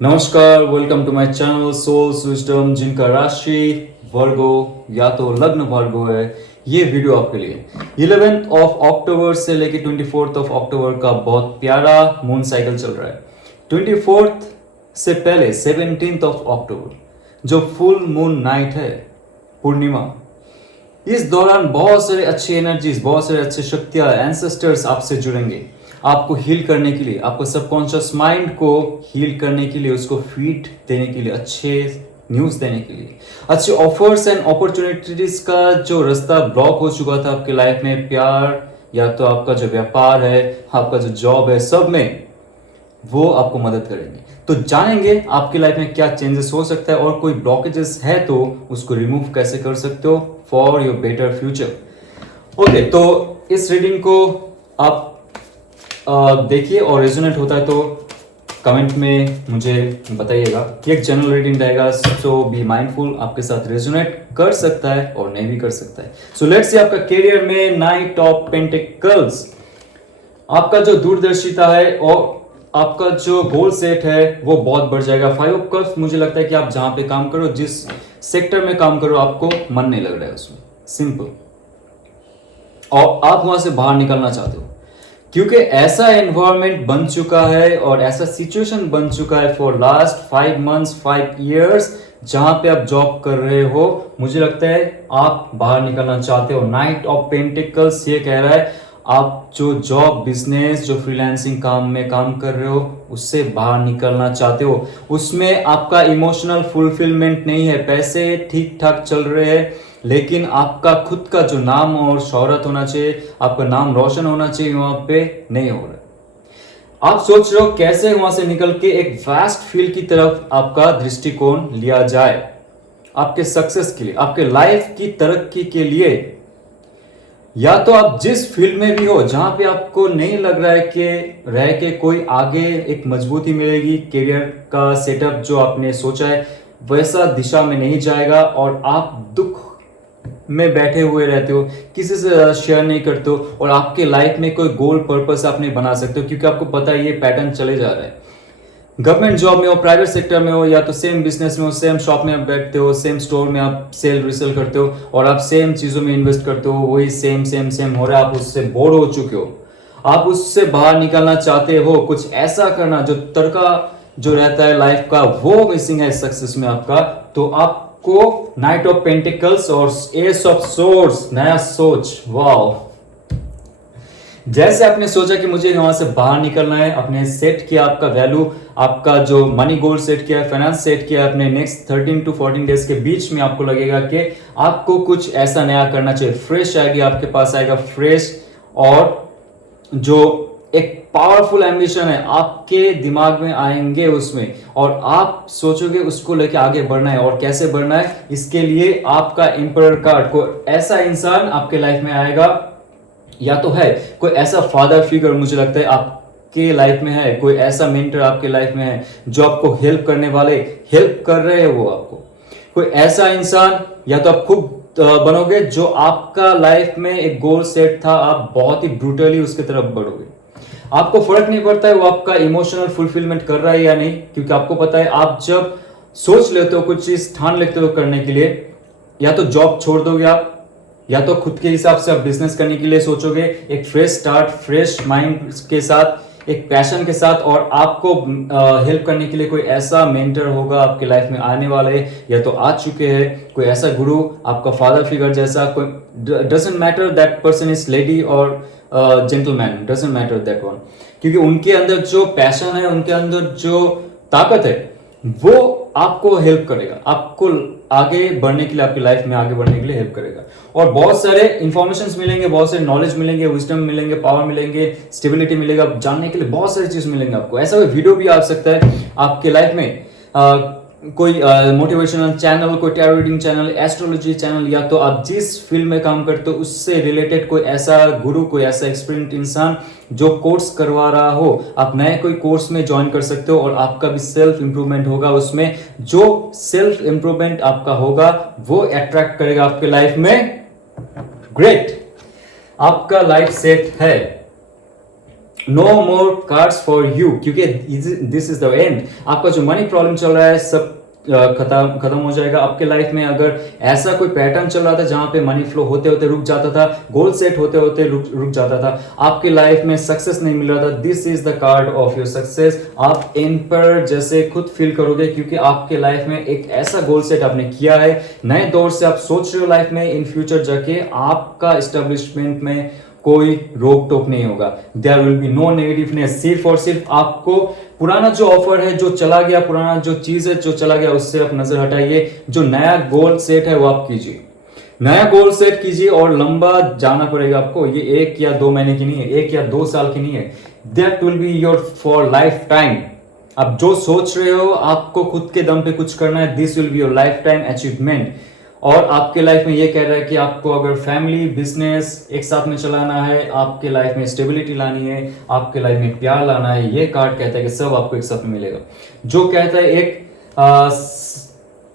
नमस्कार, welcome to my channel soul system. जिनका राशि वर्गो या तो लग्न वर्गो है, ये वीडियो आपके लिए 11th ऑफ अक्टूबर से लेके 24th ऑफ अक्टूबर का बहुत प्यारा मून साइकिल चल रहा है। 24th से पहले 17th ऑफ अक्टूबर जो फुल मून नाइट है, पूर्णिमा, इस दौरान बहुत सारे अच्छे एनर्जीज, बहुत सारे अच्छे शक्तियां, एंसेस्टर्स आपसे जुड़ेंगे आपको हील करने के लिए, आपको सबकॉन्शियस माइंड को हील करने के लिए, उसको फीड देने के लिए, अच्छे न्यूज देने के लिए, अच्छे ऑफर्स एंड अपॉर्चुनिटीज का जो रास्ता ब्लॉक हो चुका था आपके लाइफ में, प्यार या तो आपका जो व्यापार है, आपका जो जॉब है, सब में वो आपको मदद करेंगे। तो जानेंगे आपकी लाइफ में क्या चेंजेस हो सकता है और कोई ब्लॉकेजेस है तो उसको रिमूव कैसे कर सकते हो for your better future. Okay, तो इस रीडिंग को आप देखिए और रेजोनेट होता है तो कमेंट में मुझे बताइएगा। एक जनरल रीडिंग रहेगा, सो बी माइंडफुल, आपके साथ रेजोनेट कर सकता है और नहीं भी कर सकता है। सो लेट्स सी आपका करियर में नाइट ऑफ पेंटिकल्स, आपका जो दूरदर्शिता है और आपका जो गोल सेट है वो बहुत बढ़ जाएगा। 5 ऑफ कप्स, मुझे लगता है कि आप जहां पे काम करो, जिस सेक्टर में काम करो, आपको मन नहीं लग रहा है उसमें, सिंपल, और आप वहां से बाहर निकलना चाहते हो क्योंकि ऐसा एनवायरनमेंट बन चुका है और ऐसा सिचुएशन बन चुका है फॉर लास्ट 5 मंथ्स 5 इयर्स, जहां पे आप जॉब कर रहे हो, मुझे लगता है आप बाहर निकलना चाहते हो। नाइट ऑफ पेंटिकल्स ये कह रहा है आप जो जॉब, बिजनेस, जो फ्रीलांसिंग काम में काम कर रहे हो उससे बाहर निकलना चाहते हो। उसमें आपका इमोशनल फुलफिलमेंट नहीं है, पैसे ठीक ठाक चल रहे हैं, लेकिन आपका खुद का जो नाम और शोहरत होना चाहिए, आपका नाम रोशन होना चाहिए, वहां पे नहीं हो रहा। आप सोच रहे हो कैसे वहां से निकल के एक वास्ट फील्ड की तरफ आपका दृष्टिकोण लिया जाए, आपके सक्सेस के लिए, आपके लाइफ की तरक्की के लिए। या तो आप जिस फील्ड में भी हो जहां पे आपको नहीं लग रहा है कि रह के कोई आगे एक मजबूती मिलेगी, करियर का सेटअप जो आपने सोचा है वैसा दिशा में नहीं जाएगा और आप दुख में बैठे हुए रहते हो, किसी से शेयर नहीं करते हो और आपके लाइफ में कोई गोल पर्पस आप नहीं बना सकते हो क्योंकि आपको पता है ये पैटर्न चले जा रहा है। गवर्नमेंट जॉब में हो, प्राइवेट सेक्टर में हो, या तो सेम बिजनेस में हो, सेम शॉप में आप बैठते हो, सेम स्टोर में आप सेल रिसेल करते हो और आप सेम चीजों में इन्वेस्ट करते हो, वही सेम सेम सेम हो रहा है, आप उससे बोर हो चुके हो, आप उससे बाहर निकलना चाहते हो, कुछ ऐसा करना जो तड़का जो रहता है लाइफ का वो मिसिंग है सक्सेस में आपका। तो आपको नाइट ऑफ पेंटिकल्स और एस ऑफ सोर्ड्स, नया सोच, वाओ, जैसे आपने सोचा कि मुझे वहां से बाहर निकलना है, आपने सेट किया आपका वैल्यू, आपका जो मनी गोल सेट किया है, फाइनेंस सेट किया है, अपने नेक्स्ट 13 to 14 डेज के बीच में आपको लगेगा कि आपको कुछ ऐसा नया करना चाहिए, फ्रेश आइडिया आपके पास आएगा, फ्रेश, और जो एक पावरफुल एम्बिशन है आपके दिमाग में आएंगे उसमें, और आप सोचोगे उसको लेके आगे बढ़ना है। और कैसे बढ़ना है, इसके लिए आपका एम्परर कार्ड, को ऐसा इंसान आपके लाइफ में आएगा, या तो है कोई ऐसा फादर फिगर, मुझे लगता है आपके लाइफ में है, कोई ऐसा मेंटर आपके लाइफ में है जो आपको हेल्प करने वाले, हेल्प कर रहे हैं वो आपको, कोई ऐसा इंसान, या तो आप खुद बनोगे जो आपका लाइफ में एक गोल सेट था, आप बहुत ही ब्रूटली उसकी तरफ बढ़ोगे। आपको फर्क नहीं पड़ता है वो आपका इमोशनल फुलफिलमेंट कर रहा है या नहीं, क्योंकि आपको पता है आप जब सोच लेते हो, कुछ चीज ठान लेते हो करने के लिए, या तो जॉब छोड़ दोगे आप, या तो खुद के हिसाब से आप बिजनेस करने के लिए सोचोगे, एक फ्रेश स्टार्ट, फ्रेश माइंड के साथ, एक पैशन के साथ, और आपको हेल्प करने के लिए कोई ऐसा मेंटर होगा आपके लाइफ में आने वाले, या तो आ चुके हैं, कोई ऐसा गुरु, आपका फादर फिगर जैसा कोई, doesn't matter that person is lady और gentleman, doesn't matter that one, क्योंकि उनके अंदर जो पैशन है, उनके अंदर जो ताकत है, वो आपको हेल्प करेगा, आपको आगे बढ़ने के लिए, आपकी लाइफ में आगे बढ़ने के लिए हेल्प करेगा। और बहुत सारे इंफॉर्मेशंस मिलेंगे, बहुत सारे नॉलेज मिलेंगे, विजडम मिलेंगे, पावर मिलेंगे, स्टेबिलिटी मिलेगा, जानने के लिए बहुत सारी चीज मिलेंगे आपको। ऐसा कोई वीडियो भी आ सकता है आपके लाइफ में, कोई मोटिवेशनल चैनल, कोई tarot reading channel, astrology channel, या तो आप जिस फील्ड में काम करते हो उससे रिलेटेड कोई ऐसा गुरु, कोई ऐसा एक्सपीरियंस इंसान जो कोर्स करवा रहा हो, आप नए कोई कोर्स में ज्वाइन कर सकते हो और आपका भी सेल्फ इंप्रूवमेंट होगा उसमें। जो सेल्फ इंप्रूवमेंट आपका होगा वो अट्रैक्ट करेगा आपके लाइफ में। ग्रेट, आपका लाइफ सेट है। No more cards for you, क्योंकि दिस इज द एंड। आपका जो मनी प्रॉब्लम चल रहा है सब खत्म हो जाएगा आपके लाइफ में। अगर ऐसा कोई पैटर्न चल रहा था जहां पे मनी फ्लो होते होते रुक जाता था, गोल सेट होते होते रुक जाता था, आपके लाइफ में सक्सेस नहीं मिल रहा था, this is the card of your success. आप एम्पर जैसे खुद फील करोगे, क्योंकि आपके लाइफ में एक ऐसा गोल सेट आपने किया है। नए दौर से आप सोच रहे हो लाइफ में इन फ्यूचर जाके आपका एस्टेब्लिशमेंट में कोई रोक टोक नहीं होगा। There will be no negativeness. सिर्फ और सिर्फ आपको पुराना जो ऑफर है, जो चला गया, पुराना जो चीज है जो चला गया, उससे आप नजर हटाइए। जो नया गोल सेट है वो आप कीजिए, नया गोल सेट कीजिए और लंबा जाना पड़ेगा आपको। ये 1 या 2 महीने की नहीं है, 1 या 2 साल की नहीं है, that will be your for life time. आप जो सोच रहे हो आपको खुद के दम पे कुछ करना है, this will be your life time achievement. और आपके लाइफ में ये कह रहा है कि आपको अगर फैमिली बिजनेस एक साथ में चलाना है, आपके लाइफ में स्टेबिलिटी लानी है, आपके लाइफ में प्यार लाना है, ये कार्ड कहता है कि सब आपको एक साथ में मिलेगा। जो कहता है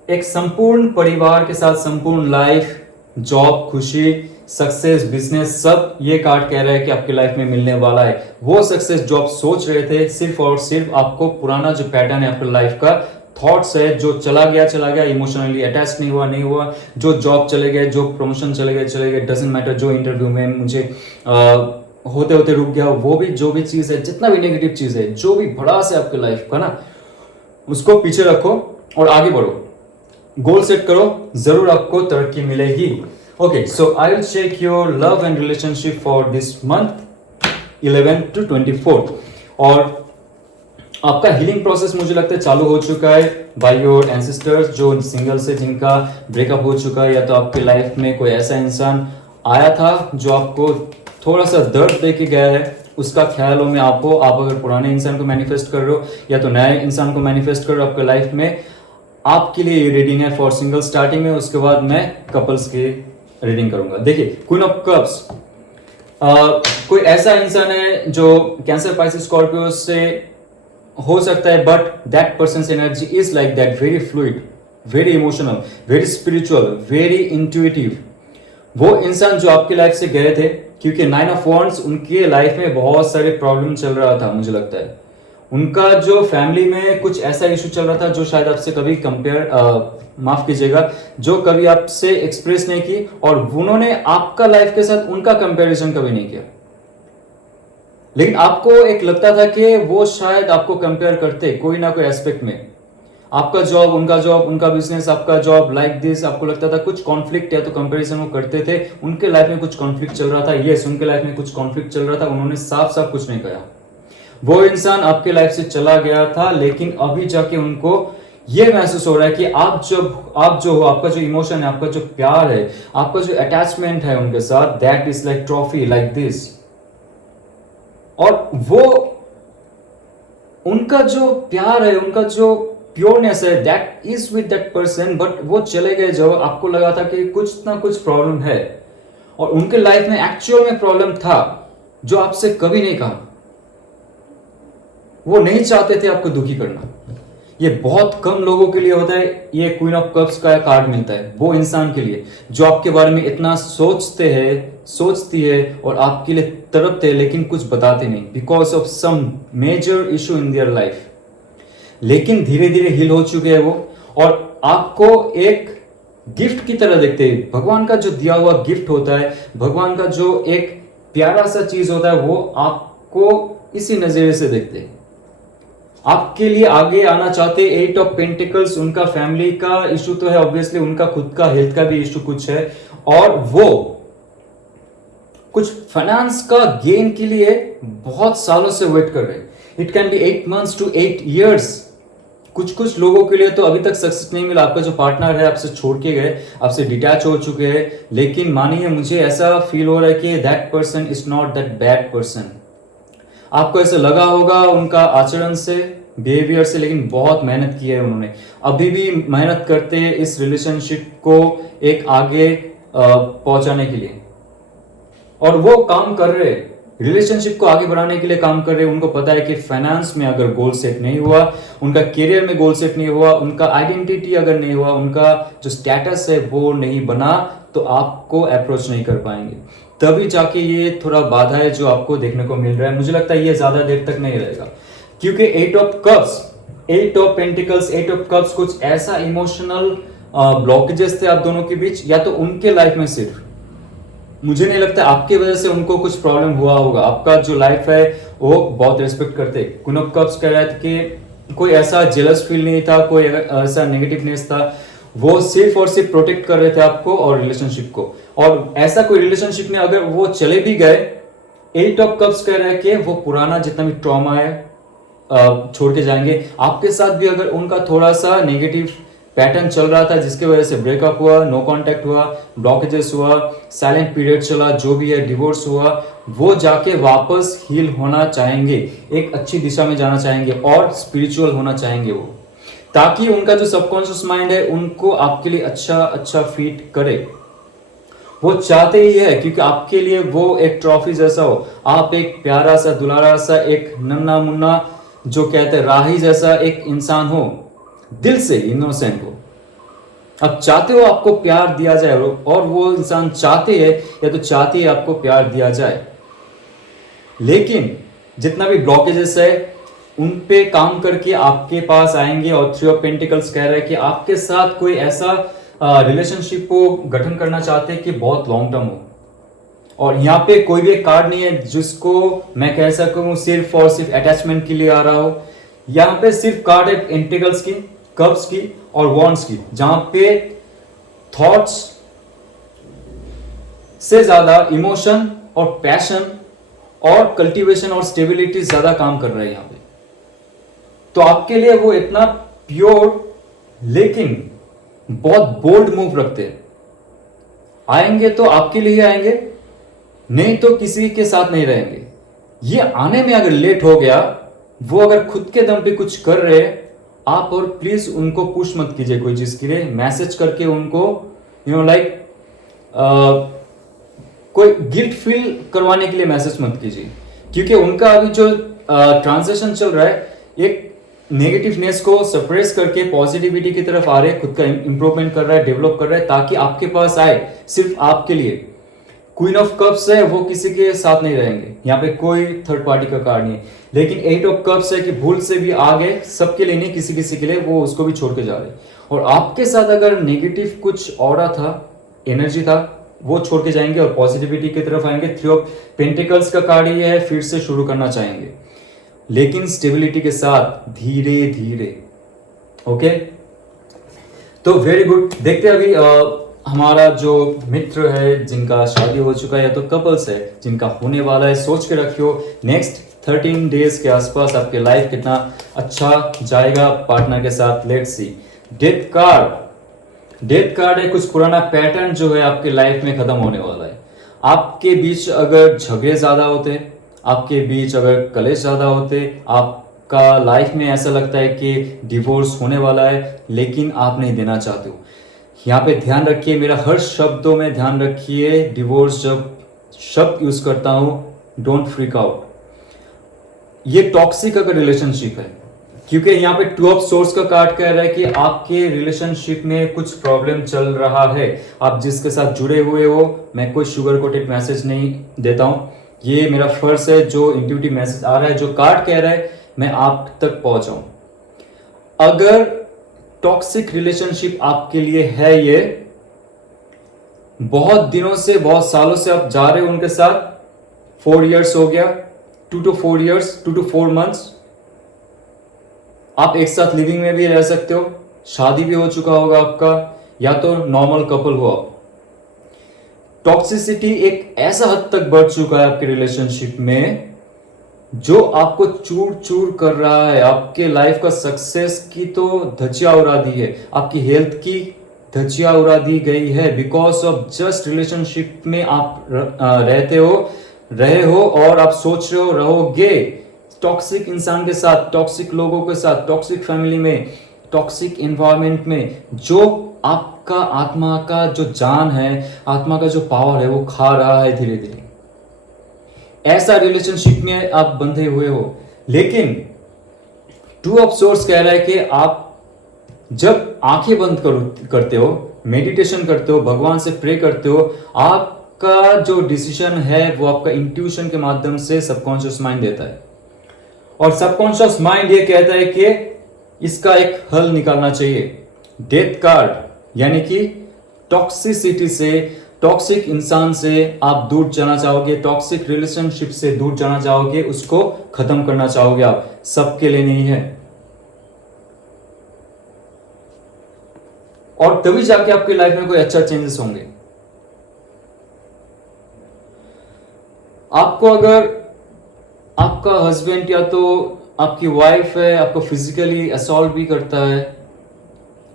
एक संपूर्ण परिवार के साथ संपूर्ण लाइफ, जॉब, खुशी, सक्सेस, बिजनेस, सब ये कार्ड कह रहा है कि आपकी लाइफ में मिलने वाला है। वो सक्सेस जो आप सोच रहे थे, सिर्फ और सिर्फ आपको पुराना जो पैटर्न है आपकी लाइफ का, थॉट्स है जो चला गया, इमोशनली अटैच नहीं हुआ, जो जॉब चले गए, जो प्रमोशन चले गए, डजंट मैटर, जो इंटरव्यू में मुझे होते होते रुक गया, वो भी जो भी चीज है, जितना भी नेगेटिव चीज है, जो भी भड़ास है आपके लाइफ का ना, उसको पीछे रखो और आगे बढ़ो, गोल सेट करो, जरूर आपको तरक्की मिलेगी। Okay, so I will check your love and relationship for this month 11 to 24। और आपका हीलिंग प्रोसेस मुझे लगता है चालू हो चुका है बाय योर एंसेस्टर्स, जो सिंगल से जिनका ब्रेकअप हो चुका है, या तो आपके लाइफ में कोई ऐसा इंसान आया था जो आपको थोड़ा सा दर्द दे के गया है, उसका ख्यालों में आप हो। आप अगर पुराने इंसान को मैनिफेस्ट कर रहे हो या तो नए इंसान को मैनिफेस्ट कर रहे हो आपके लाइफ में, आपके लिए ये रीडिंग है फॉर सिंगल स्टार्टिंग में। उसके बाद मैं कपल्स की रीडिंग करूंगा। देखिए, क्वीन ऑफ कप्स, कोई ऐसा इंसान है जो कैंसर, पाइसेस, स्कॉर्पियो से हो सकता है, but that person energy is like that, very fluid, very emotional, very spiritual, very intuitive. वो इंसान जो आपकी लाइफ से गए थे, क्योंकि 9 ऑफ वॉन्ड्स उनके लाइफ में बहुत सारे प्रॉब्लम चल रहा था, मुझे लगता है उनका जो फैमिली में कुछ ऐसा इशू चल रहा था जो शायद आपसे कभी माफ कीजिएगा, जो कभी आपसे एक्सप्रेस नहीं की, और उन्होंने आपका लाइफ के साथ उनका कंपैरिजन कभी नहीं किया। लेकिन आपको एक लगता था कि वो शायद आपको कंपेयर करते कोई ना कोई एस्पेक्ट में, आपका जॉब, उनका बिजनेस, आपका जॉब, लाइक दिस। आपको लगता था कुछ कॉन्फ्लिक्ट या तो कंपैरिजन वो करते थे, उनके लाइफ में कुछ कॉन्फ्लिक्ट चल रहा था। यस, उनके लाइफ में कुछ कॉन्फ्लिक्ट चल रहा था, उन्होंने साफ साफ कुछ नहीं कहा। वो इंसान आपके लाइफ से चला गया था, लेकिन अभी जाके उनको ये महसूस हो रहा है कि आप जो हो, आपका जो इमोशन है, आपका जो प्यार है, आपका जो अटैचमेंट है उनके साथ, that is like trophy, like this. और वो उनका जो प्यार है, उनका जो प्योरनेस है, that is with that person. But वो चले गए जब आपको लगा था कि कुछ ना कुछ प्रॉब्लम है, और उनके लाइफ में एक्चुअल में प्रॉब्लम था जो आपसे कभी नहीं कहा। वो नहीं चाहते थे आपको दुखी करना। ये बहुत कम लोगों के लिए होता है, ये क्वीन ऑफ कप्स का कार्ड मिलता है वो इंसान के लिए जो आपके बारे में इतना सोचती है और आपके लिए तड़पते हैं, लेकिन कुछ बताते नहीं, because of some major issue in their life. लेकिन धीरे धीरे हील हो चुके हैं वो, और आपको एक गिफ्ट की तरह देखते हैं। भगवान का जो दिया हुआ गिफ्ट होता है, भगवान का जो एक प्यारा सा चीज होता है, वो आपको इसी नजरिए से देखते हैं। आपके लिए आगे आना चाहते। 8 ऑफ पेंटिकल्स, उनका फैमिली का इशू तो है ऑब्वियसली, उनका खुद का हेल्थ का भी इशू कुछ है, और वो कुछ फाइनेंस का गेन के लिए बहुत सालों से वेट कर रहे हैं। It can be 8 months to 8 years। कुछ लोगों के लिए तो अभी तक सक्सेस नहीं मिला। आपका जो पार्टनर है आपसे छोड़ के गए, आपसे डिटैच हो चुके हैं, लेकिन मानिए मुझे ऐसा फील हो रहा है कि that person is not that bad person. आपको ऐसा लगा होगा उनका आचरण से, बिहेवियर से, लेकिन बहुत मेहनत की है उन्होंने, अभी भी मेहनत करते हैं इस रिलेशनशिप को एक आगे पहुंचाने के लिए, और वो काम कर रहे हैं, रिलेशनशिप को आगे बढ़ाने के लिए काम कर रहे हैं। उनको पता है कि फाइनेंस में अगर गोल सेट नहीं हुआ, उनका करियर में गोल सेट नहीं हुआ, उनका आइडेंटिटी अगर नहीं हुआ, उनका जो स्टेटस है वो नहीं बना, तो आपको अप्रोच नहीं कर पाएंगे, तभी जाके ये थोड़ा बाधा है जो आपको देखने को मिल रहा है। मुझे लगता है ये ज्यादा देर तक नहीं रहेगा, क्योंकि 8 of cups, 8 of pentacles, 8 of cups कुछ ऐसा इमोशनल ब्लॉकेजेस थे आप दोनों के बीच, या तो उनके लाइफ में सिर्फ, मुझे नहीं लगता आपकी वजह से उनको कुछ प्रॉब्लम हुआ होगा। आपका जो लाइफ है वो बहुत रिस्पेक्ट करते। क्वीन ऑफ कप्स कह रहे थे कि कोई ऐसा जेलस फील नहीं था, कोई ऐसा नेगेटिवनेस था, वो सिर्फ और सिर्फ प्रोटेक्ट कर रहे थे आपको और रिलेशनशिप को। और ऐसा कोई रिलेशनशिप में अगर वो चले भी गए, 8 ऑफ कप्स कह रहे हैं कि वो पुराना जितना भी ट्रॉमा है छोड़ के जाएंगे। आपके साथ भी अगर उनका थोड़ा सा नेगेटिव पैटर्न चल रहा था जिसके वजह से ब्रेकअप हुआ, नो कांटेक्ट हुआ, ब्लॉकेजेस हुआ, साइलेंट पीरियड चला, जो भी है, डिवोर्स हुआ, वो जाके वापस हील होना चाहेंगे, एक अच्छी दिशा में जाना चाहेंगे और स्पिरिचुअल होना चाहेंगे वो, ताकि उनका जो सबकॉन्शियस माइंड है उनको आपके लिए अच्छा अच्छा फीड करे। वो चाहते ही है क्योंकि आपके लिए वो एक ट्रॉफी जैसा हो, आप एक प्यारा सा दुलारा सा एक नन्ना मुन्ना जो कहते हैं राही जैसा एक इंसान हो, दिल से इनोसेंट हो। अब चाहते हो आपको प्यार दिया जाए, और वो इंसान चाहते हैं या तो चाहती है आपको प्यार दिया जाए, लेकिन जितना भी ब्लॉकेजेस है उन पे काम करके आपके पास आएंगे। और 3 ऑफ पेंटिकल्स कह रहे हैं कि आपके साथ कोई ऐसा रिलेशनशिप को गठन करना चाहते हैं कि बहुत लॉन्ग टर्म हो। और यहाँ पे कोई भी कार्ड नहीं है जिसको मैं कह सकूं सिर्फ और सिर्फ अटैचमेंट के लिए आ रहा हो। यहाँ पे सिर्फ कार्ड है पेंटिकल्स की, कप्स की और वॉन्ड्स की, जहां पे थॉट्स से ज्यादा इमोशन और पैशन और कल्टीवेशन और स्टेबिलिटी ज्यादा काम कर रहे हैं यहाँ पे। तो आपके लिए वो इतना प्योर लेकिन बहुत बोल्ड मूव रखते हैं। आएंगे तो आपके लिए आएंगे, नहीं तो किसी के साथ नहीं रहेंगे। ये आने में अगर लेट हो गया, वो अगर खुद के दम पे कुछ कर रहे हैं, आप और प्लीज उनको पुश मत कीजिए कोई चीज के लिए, मैसेज करके उनको लाइक कोई गिल्ट फील करवाने के लिए मैसेज मत कीजिए, क्योंकि उनका अभी जो ट्रांजिशन चल रहा है एक नेगेटिवनेस को सप्रेस करके पॉजिटिविटी की तरफ आ रहे हैं, खुद का इंप्रूवमेंट कर रहा है, डेवलप कर रहा है, ताकि आपके पास आए सिर्फ आपके लिए। क्वीन ऑफ कप्स है, वो किसी के साथ नहीं रहेंगे, यहाँ पे कोई थर्ड पार्टी का कार्ड नहीं है। लेकिन 8 ऑफ कप्स है कि भूल से भी आ गए, सबके लिए नहीं, किसी किसी के लिए, वो उसको भी छोड़ के जा रहे हैं। और आपके साथ अगर नेगेटिव कुछ ऑरा था, एनर्जी था, वो छोड़ के जाएंगे और पॉजिटिविटी की तरफ आएंगे। 3 ऑफ पेंटिकल्स का कार्ड ये है, फिर से शुरू करना चाहेंगे, लेकिन स्टेबिलिटी के साथ, धीरे धीरे। ओके, तो वेरी गुड। देखते हैं अभी हमारा जो मित्र है जिनका शादी हो चुका है या तो कपल्स है जिनका होने वाला है, सोच के रखियो नेक्स्ट 13 डेज के आसपास आपके लाइफ कितना अच्छा जाएगा पार्टनर के साथ। Let's see. Death card, death card है कुछ पुराना पैटर्न जो है आपके लाइफ में खत्म होने वाला है। आपके बीच अगर झगड़े ज्यादा होते, आपके बीच अगर कलेश ज्यादा होते, आपका लाइफ में ऐसा लगता है कि डिवोर्स होने वाला है लेकिन आप नहीं देना चाहते हो, यहाँ पे ध्यान रखिए, मेरा हर शब्दों में ध्यान रखिए। डिवोर्स जब शब्द यूज करता हूं, डोंट फ्रीक आउट। ये टॉक्सिक अगर रिलेशनशिप है, क्योंकि यहाँ पे 2 ऑफ सोर्स का कार्ड कह रहा है कि आपके रिलेशनशिप में कुछ प्रॉब्लम चल रहा है। आप जिसके साथ जुड़े हुए हो, मैं कोई शुगर कोटेड मैसेज नहीं देता हूं, ये मेरा फर्ज है, जो इंट्यूटिव मैसेज आ रहा है, जो कार्ड कह रहा है, मैं आप तक पहुंचाऊं। अगर टॉक्सिक रिलेशनशिप आपके लिए है, ये बहुत दिनों से, बहुत सालों से आप जा रहे हो उनके साथ, 4 इयर्स हो गया, 2 to 4 इयर्स, 2 to 4 मंथ्स, आप एक साथ लिविंग में भी रह सकते हो, शादी भी हो चुका होगा आपका, या तो नॉर्मल कपल हो आप। टॉक्सिसिटी एक ऐसा हद तक बढ़ चुका है आपके रिलेशनशिप में जो आपको चूर चूर कर रहा है। आपके लाइफ का सक्सेस की तो धज्जियां उड़ा दी है, आपकी हेल्थ की धज्जियां उड़ा दी गई है, बिकॉज ऑफ जस्ट रिलेशनशिप में आप रहे हो और आप सोच रहे हो रहोगे टॉक्सिक इंसान के साथ, टॉक्सिक लोगों के साथ, टॉक्सिक फैमिली में, टॉक्सिक एनवायरनमेंट में, जो आपका आत्मा का जो जान है, आत्मा का जो पावर है, वो खा रहा है धीरे धीरे। ऐसा रिलेशनशिप में आप बंधे हुए हो। लेकिन 2 ऑफ सोर्स कह रहा है कि आप जब आंखें बंद करते हो मेडिटेशन करते हो, भगवान से प्रे करते हो, आपका जो डिसीजन है वो आपका इंट्यूशन के माध्यम से सबकॉन्शियस माइंड देता है, और सबकॉन्शियस माइंड ये कहता है कि इसका एक हल निकालना चाहिए। डेथ कार्ड यानी कि टॉक्सिसिटी से, टॉक्सिक इंसान से आप दूर जाना चाहोगे, टॉक्सिक रिलेशनशिप से दूर जाना चाहोगे, उसको खत्म करना चाहोगे आप, सबके लिए नहीं है। और तभी जाके आपकी लाइफ में कोई अच्छा चेंजेस होंगे। आपको अगर आपका हस्बैंड या तो आपकी वाइफ है, आपको फिजिकली असॉल्ट भी करता है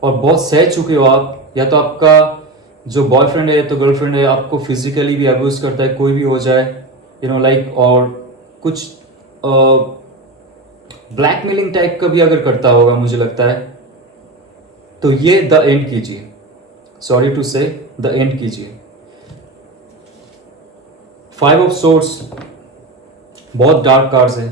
और बहुत सह चुके हो आप, या तो आपका जो बॉयफ्रेंड है या तो गर्लफ्रेंड है आपको फिजिकली भी अब्यूज करता है, कोई भी हो जाए, लाइक, और कुछ ब्लैकमेलिंग टाइप का भी अगर करता होगा मुझे लगता है, तो ये द एंड कीजिए। सॉरी टू से, द एंड कीजिए। 5 ऑफ सोर्ड्स बहुत डार्क कार्ड्स है।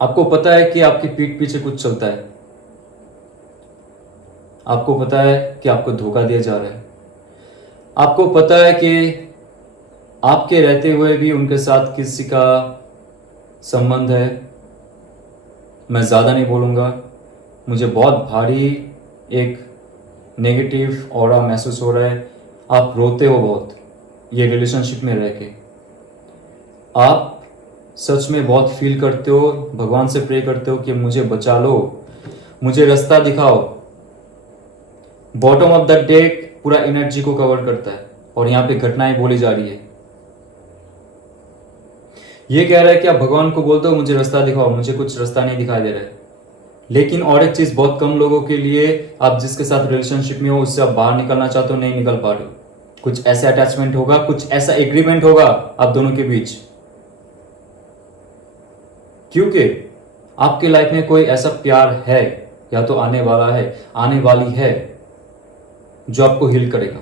आपको पता है कि आपकी पीठ पीछे कुछ चलता है, आपको पता है कि आपको धोखा दिया जा रहा है, आपको पता है कि आपके रहते हुए भी उनके साथ किसी का संबंध है। मैं ज़्यादा नहीं बोलूँगा, मुझे बहुत भारी एक नेगेटिव ऑरा महसूस हो रहा है। आप रोते हो बहुत ये रिलेशनशिप में रह के, आप सच में बहुत फील करते हो, भगवान से प्रे करते हो कि मुझे बचा लो, मुझे रास्ता दिखाओ। बॉटम ऑफ द डेक पूरा एनर्जी को कवर करता है और यहाँ पे घटनाएं बोली जा रही है। ये कह रहा है कि आप भगवान को बोलते हो मुझे रास्ता दिखाओ, मुझे कुछ रास्ता नहीं दिखाई दे रहा है। लेकिन और एक चीज बहुत कम लोगों के लिए, आप जिसके साथ रिलेशनशिप में हो उससे आप बाहर निकलना चाहते हो, नहीं निकल पा रहे हो। कुछ ऐसा अटैचमेंट होगा, कुछ ऐसा एग्रीमेंट होगा आप दोनों के बीच, क्योंकि आपके लाइफ में कोई ऐसा प्यार है या तो आने वाला है, आने वाली है, जो आपको हील करेगा,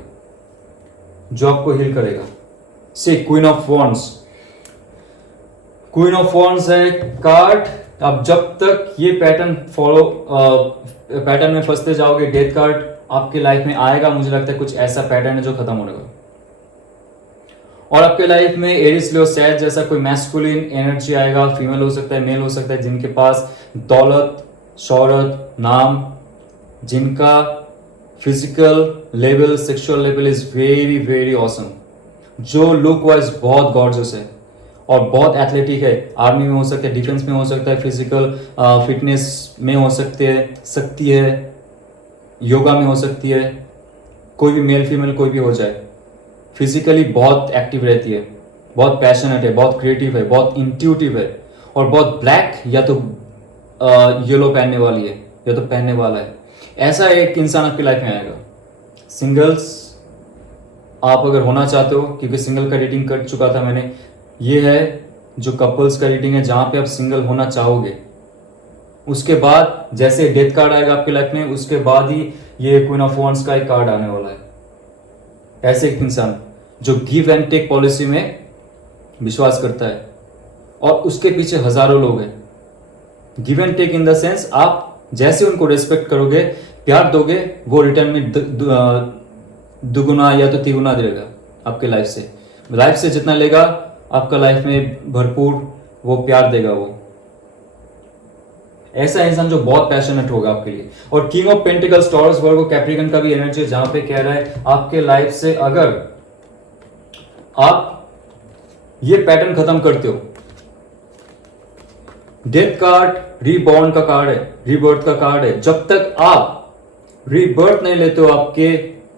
जो आपको हील करेगा। से queen of wands, queen of wands है कार्ड। अब जब तक ये पैटर्न पैटर्न में फंसते जाओगे, डेथ कार्ड आपके लाइफ में आएगा। मुझे लगता है कुछ ऐसा पैटर्न है जो खत्म होने वाला, और आपके लाइफ में एरिस लियो सैज जैसा कोई मैस्कुलिन एनर्जी आएगा। फीमेल हो सकता है, मेल हो सकता है, जिनके पास दौलत, शौहरत, नाम, जिनका physical level, sexual level is very very awesome, जो लुक वाइज बहुत गॉर्जियस है और बहुत एथलेटिक है। आर्मी में हो सकता है, डिफेंस में हो सकता है, फिजिकल फिटनेस में हो सकती है, योगा में हो सकती है। कोई भी मेल फीमेल कोई भी हो जाए, फिजिकली बहुत एक्टिव रहती है, बहुत पैशनेट है, बहुत क्रिएटिव है, बहुत इंट्यूटिव है, और बहुत ब्लैक या तो येलो पहनने वाली है या तो पहनने वाला है। ऐसा एक इंसान आपकी लाइफ में आएगा। सिंगल्स आप अगर होना चाहते हो, क्योंकि सिंगल का रीडिंग कर चुका था मैंने, ये है जो कपल्स का रीडिंग है, जहां पे आप सिंगल होना चाहोगे। उसके बाद जैसे डेथ कार्ड आएगा आपकी लाइफ में, उसके बाद ही ये क्वीन ऑफ वॉन्ड्स का एक कार्ड आने वाला है। ऐसे एक इंसान जो गिव एंड टेक पॉलिसी में विश्वास करता है, और उसके पीछे हजारों लोग हैं। Give and take in the sense, आप जैसे उनको रेस्पेक्ट करोगे, प्यार दोगे, वो रिटर्न में दुगुना या तो तिगुना देगा आपके लाइफ से। लाइफ से जितना लेगा, आपका लाइफ में भरपूर वो प्यार देगा। वो ऐसा इंसान जो बहुत पैशनेट होगा आपके लिए। और king of pentacles, taurus, Virgo, Capricorn का भी एनर्जी है, जहां पे कह रहा है आपके लाइफ से अगर आप ये पैटर्न खत्म करते हो। डेथ कार्ड रीबॉर्न का कार्ड है, रीबर्थ का कार्ड है। जब तक आप रीबर्थ नहीं लेते हो, आपके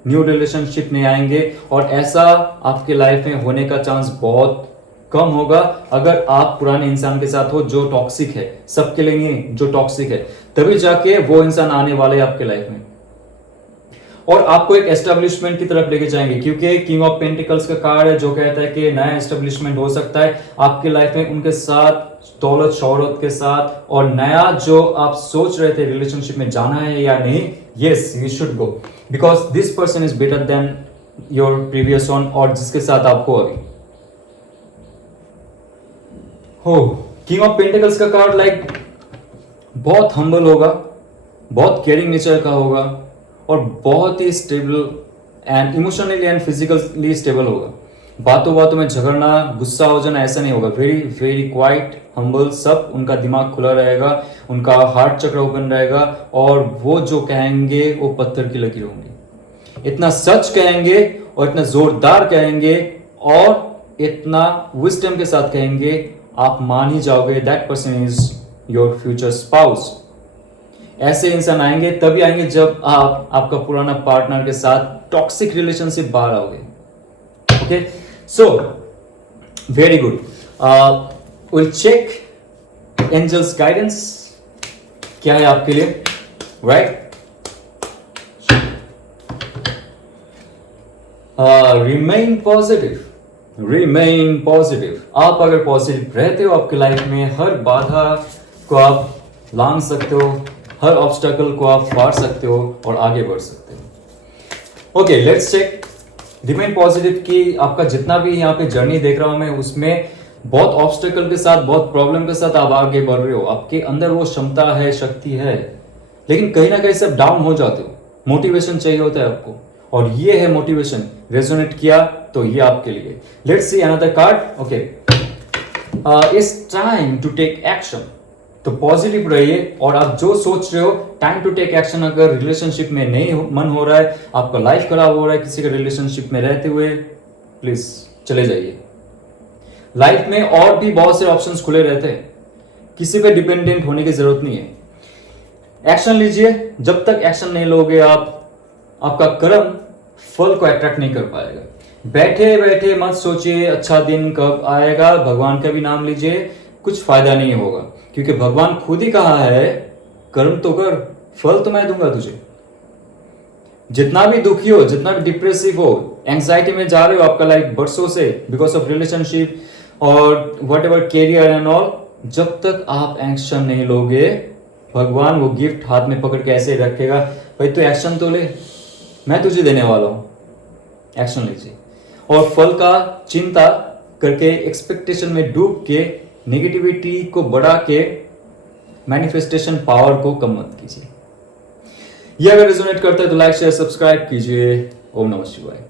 न्यू रिलेशनशिप नहीं आएंगे, और ऐसा आपके लाइफ में होने का चांस बहुत कम होगा अगर आप पुराने इंसान के साथ हो जो टॉक्सिक है। सबके लिए नहीं, जो टॉक्सिक है, तभी जाके वो इंसान आने वाले है आपके लाइफ में, और आपको एक एस्टेब्लिशमेंट की तरफ लेके जाएंगे। क्योंकि किंग ऑफ पेंटिकल्स का कार्ड है जो कहता है कि नया एस्टेब्लिशमेंट हो सकता है आपके लाइफ में, उनके साथ, दौलत शौहरत के साथ, और नया जो आप सोच रहे थे रिलेशनशिप में जाना है या नहीं, yes you should go, because this person is better than your previous one, और जिसके साथ आपको अभी हो। किंग ऑफ पेंटिकल्स का कार्ड लाइक बहुत हम्बल होगा, बहुत केयरिंग नेचर का होगा और बहुत ही stable and emotionally and physically stable होगा। बातों बातों में झगड़ना, गुस्सा हो जाना ऐसा नहीं होगा। वेरी वेरी क्वाइट, हम्बल, सब उनका दिमाग खुला रहेगा, उनका हार्ट चक्र ओपन रहेगा और वो जो कहेंगे वो पत्थर की लकीर होंगी। इतना सच कहेंगे और इतना जोरदार कहेंगे और इतना विजडम के साथ कहेंगे, आप मान ही जाओगे that person is your future spouse. ऐसे इंसान आएंगे तभी आएंगे जब आप आपका पुराना पार्टनर के साथ टॉक्सिक रिलेशनशिप बाहर आओगे। Okay, so very good, will check angels guidance क्या है आपके लिए, right? Remain positive, remain positive. आप अगर पॉजिटिव रहते हो आपकी लाइफ में, हर बाधा को आप लांघ सकते हो, हर ऑब्स्टेकल को आप पार सकते हो और आगे बढ़ सकते हो। Okay, let's check remain positive की आपका जितना भी यहाँ पे जर्नी देख रहा हूं मैं, उसमें बहुत ऑब्स्टेकल के साथ, बहुत प्रॉब्लम के साथ आप आगे बढ़ रहे हो। आपके अंदर वो क्षमता है, शक्ति है, लेकिन कहीं ना कहीं सब डाउन हो जाते हो। मोटिवेशन चाहिए होता है आपको और ये है मोटिवेशन। रेजोनेट किया तो ये आपके लिए। Let's see another card. Okay, it's time to take action. तो पॉजिटिव रहिए और आप जो सोच रहे हो, टाइम टू टेक एक्शन। अगर रिलेशनशिप में नहीं मन हो रहा है, आपका लाइफ खराब हो रहा है किसी के रिलेशनशिप में रहते हुए, प्लीज चले जाइए। लाइफ में और भी बहुत से ऑप्शंस खुले रहते हैं, किसी पे डिपेंडेंट होने की जरूरत नहीं है। एक्शन लीजिए। जब तक एक्शन नहीं लोगे आप, आपका कर्म फल को अट्रैक्ट नहीं कर पाएगा। बैठे बैठे मत सोचिए अच्छा दिन कब आएगा, भगवान का भी नाम लीजिए, कुछ फायदा नहीं होगा, क्योंकि भगवान खुद ही कहा है कर्म तो कर, फल तो मैं दूंगा तुझे। जितना भी दुखी हो, जितना भी डिप्रेसिव हो, एंजाइटी में जा रहे हो आपका लाइफ बरसों से बिकॉज ऑफ रिलेशनशिप और whatever career and all, जब तक आप एक्शन नहीं लोगे, भगवान वो गिफ्ट हाथ में पकड़ के ऐसे रखेगा, भाई तो एक्शन तो ले, मैं तुझे देने वाला हूं, एक्शन लीजिए। और फल का चिंता करके, एक्सपेक्टेशन में डूब के, नेगेटिविटी को बढ़ा के मैनिफेस्टेशन पावर को कम मत कीजिए। ये अगर रिजोनेट करता है तो लाइक शेयर सब्सक्राइब कीजिए। ओम नमः शिवाय।